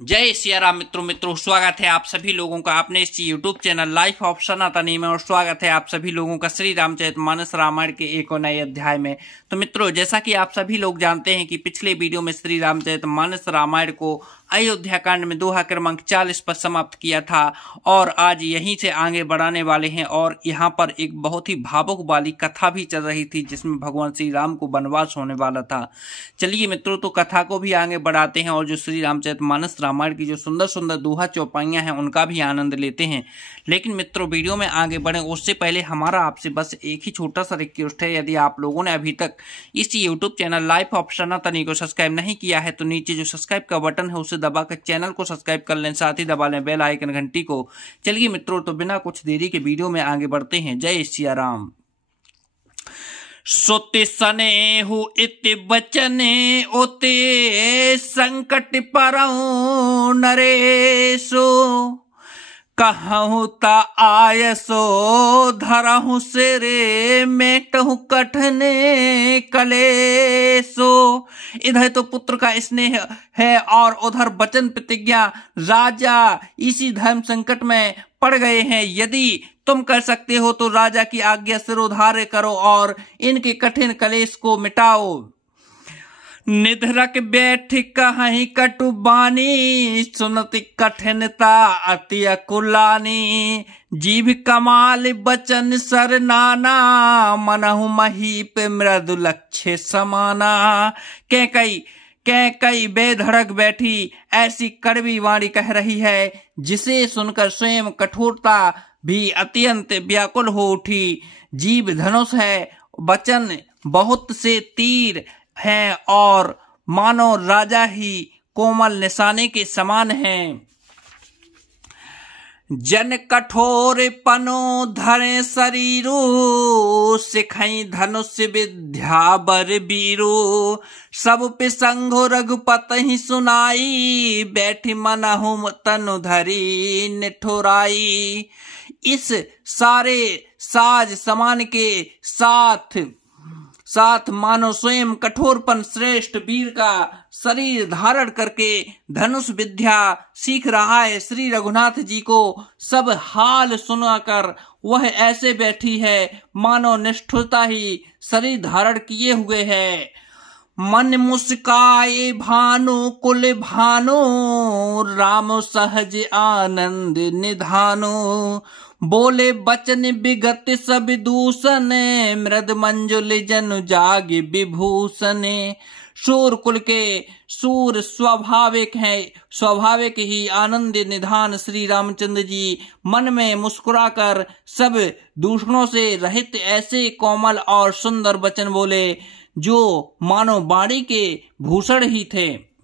जय सिया राम। मित्रों स्वागत है आप सभी लोगों का अपने इस यूट्यूब चैनल लाइफ ऑफ सनातनी में और स्वागत है आप सभी लोगों का श्री रामचरितमानस रामायण के एक और नए अध्याय में। तो मित्रों, जैसा कि आप सभी लोग जानते हैं कि पिछले वीडियो में श्री रामचरितमानस रामायण को अयोध्या कांड में दोहा क्रमांक 40 पर समाप्त किया था और आज यहीं से आगे बढ़ाने वाले हैं। और यहाँ पर एक बहुत ही भावुक वाली कथा भी चल रही थी जिसमें भगवान श्री राम को वनवास होने वाला था। चलिए मित्रों, तो कथा को भी आगे बढ़ाते हैं और जो श्री रामचरितमानस रामायण की जो सुंदर सुंदर दोहा चौपाइयां हैं उनका भी आनंद लेते हैं। लेकिन मित्रों, वीडियो में आगे बढ़े उससे पहले हमारा आपसे बस एक ही छोटा सा रिक्वेस्ट है। यदि आप लोगों ने अभी तक इस यूट्यूब चैनल लाइफ ऑफ सनातनी को सब्सक्राइब नहीं किया है तो नीचे जो सब्सक्राइब का बटन है उसे दबाकर चैनल को सब्सक्राइब कर लें, साथ ही दबा लें बेल आइकन घंटी को। चलिए मित्रों, तो बिना कुछ देरी के वीडियो में आगे बढ़ते हैं। जय सिया राम। सोते सनेहु इति बचने ओते संकट परऊ नरेशो कहूँ ता आयसो धरहु सिरे मेटहु कठने कलेसो। इधर तो पुत्र का स्नेह है और उधर वचन प्रतिज्ञा। राजा इसी धर्म संकट में पड़ गए हैं। यदि तुम कर सकते हो तो राजा की आज्ञा सिरोधार्य करो और इनके कठिन कलेश को मिटाओ। निधरक बैठ कहीं कटु बानी सुनति कठिनता अति अकुलानी। जीभ कमाल बचन सर नाना मनहु महीप मृदु लक्ष्य समाना। कई बेधड़क बैठी ऐसी कड़वी वाणी कह रही है जिसे सुनकर स्वयं कठोरता भी अत्यंत व्याकुल हो उठी। जीभ धनुष है, वचन बहुत से तीर हैं और मानो राजा ही कोमल निशाने के समान हैं। जन कठोर पनो धरे शरीरो सिखई धनुष विद्या बर बीरो। सब पे संघो रघुपत ही सुनाई बैठी मनहु तनु धरी निठुराई। इस सारे साज समान के साथ मानो स्वयं कठोरपन श्रेष्ठ वीर का शरीर धारण करके धनुष विद्या सीख रहा है। श्री रघुनाथ जी को सब हाल सुनाकर वह ऐसे बैठी है मानो निष्ठुरता ही शरीर धारण किए हुए है। मन मुस्काए भानु कुल भानु राम सहज आनंद निधानो। बोले बचन विगत सब दूषण मृद मंजुल जन जाग विभूषण। सूर कुल के सूर स्वाभाविक ही आनंद निधान श्री रामचंद्र जी मन में मुस्कुराकर सब दूषणों से रहित ऐसे कोमल और सुंदर वचन बोले जो मानो बाड़ी के भूषण ही थे।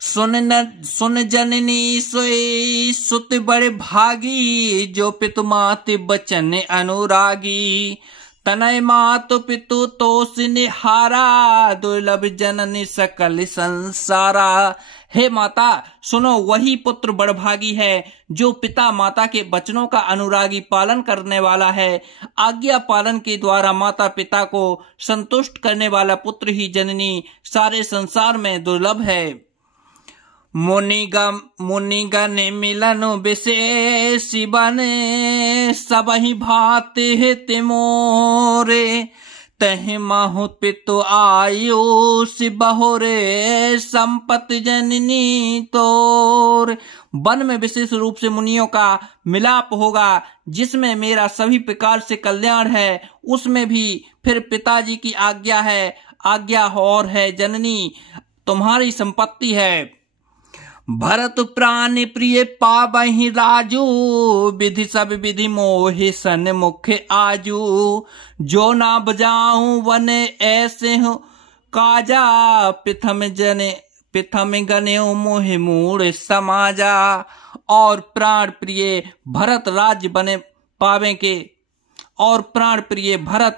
सुन जननी सोई सुत बड़े भागी जो पितु मात बचन अनुरागी। तनय मातु पितु तोष निहारा दुर्लभ जननी सकल संसारा। हे माता सुनो, वही पुत्र बड़भागी है जो पिता माता के वचनों का अनुरागी पालन करने वाला है। आज्ञा पालन के द्वारा माता पिता को संतुष्ट करने वाला पुत्र ही जननी सारे संसार में दुर्लभ है। मुनिगण मिलन विशेष बने सबहि भांति हित मोरे। तहि महु पितु आयुष बहुरे संपत्ति जननी तोर। वन में विशेष रूप से मुनियों का मिलाप होगा जिसमें मेरा सभी प्रकार से कल्याण है, उसमें भी फिर पिताजी की आज्ञा और है जननी तुम्हारी संपत्ति है। भरत प्राण प्रिय पाबहि राजू विधि सब विधि मोहि सन मुख आजू। जो ना बजाऊं वन ऐसे हो काजा पिथम गने मोहि मूढ़ समाजा। और प्राण प्रिय भरत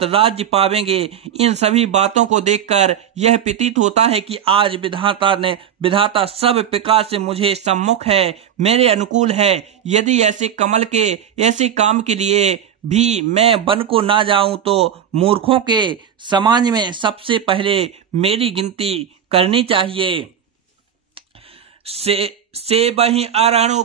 राज्य पावेंगे। इन सभी बातों को देखकर यह प्रतीत होता है कि आज विधाता सब प्रकार से मुझे सम्मुख है, मेरे अनुकूल है। यदि ऐसे काम के लिए भी मैं वन को ना जाऊं तो मूर्खों के समाज में सबसे पहले मेरी गिनती करनी चाहिए। से बही अरणु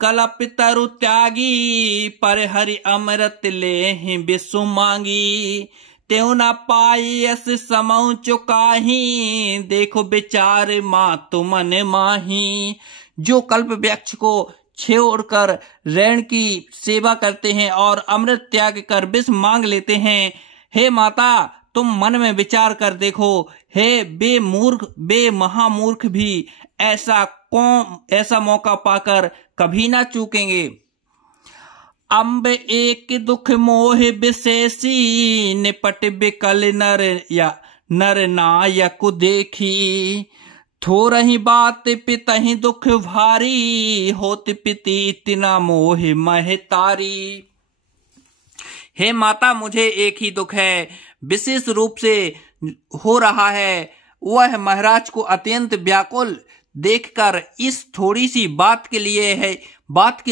कलप तरु त्यागी, पर हरि अमृत ले विश्व मांगी। त्यों न पाई अस समऊ चुकाही, देखो विचार मातु मन माही। जो कल्प वृक्ष को छोड़कर ऋण की सेवा करते हैं और अमृत त्याग कर विष मांग लेते हैं, हे माता तुम मन में विचार कर देखो, हे बे महामूर्ख भी ऐसा मौका पाकर कभी ना चूकेंगे। अम्ब एक दुख मोह विशेषी, निपट बिकल नर नायक देखी। थोरही बात पितहि दुख भारी, होत पिति तिना मोह महतारी। हे माता मुझे एक ही दुख है, विशेष रूप से हो रहा है, वह महाराज को अत्यंत व्याकुल देखकर इस थोड़ी सी बात के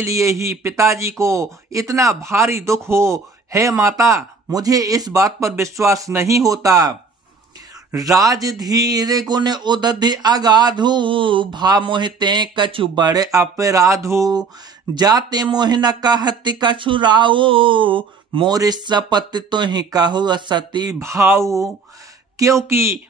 लिए ही पिताजी को इतना भारी दुख हो। हे माता मुझे इस बात पर विश्वास नहीं होता। राज धीर गुण उदधि अगाधु, भा मोहते कछु बड़े अपराधु। जाते मोह न कहत कछु राओ, मोरे सपत तुहि कहु सती भाऊ। क्योंकि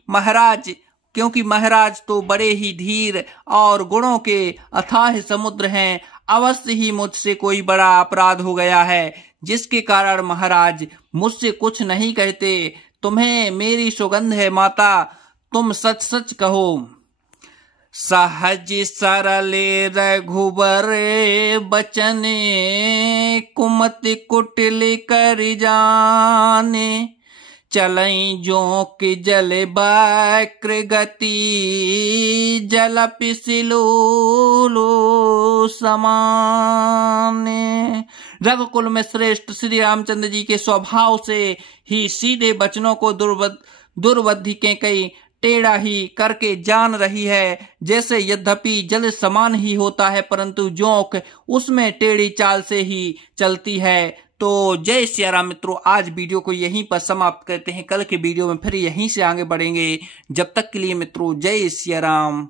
महाराज तो बड़े ही धीर और गुणों के अथाह समुद्र हैं। अवश्य ही मुझसे कोई बड़ा अपराध हो गया है, जिसके कारण महाराज मुझसे कुछ नहीं कहते। तुम्हें मेरी सुगंध है माता, तुम सच सच कहो। सहज सरले रघुबर बचने, कुमति कुटिल कर जाने। चलई जोंक जल वक्र गति, जल पिसिलो समाने। रघुकुल में श्रेष्ठ श्री रामचंद्र जी के स्वभाव से ही सीधे वचनों को दुर्बुद्धि के कई टेढ़ा ही करके जान रही है। जैसे यद्यपि जल समान ही होता है, परंतु जोंक उसमें टेढ़ी चाल से ही चलती है। तो जय सिया राम मित्रों, आज वीडियो को यहीं पर समाप्त करते हैं। कल के वीडियो में फिर यहीं से आगे बढ़ेंगे। जब तक के लिए मित्रों जय सिया राम।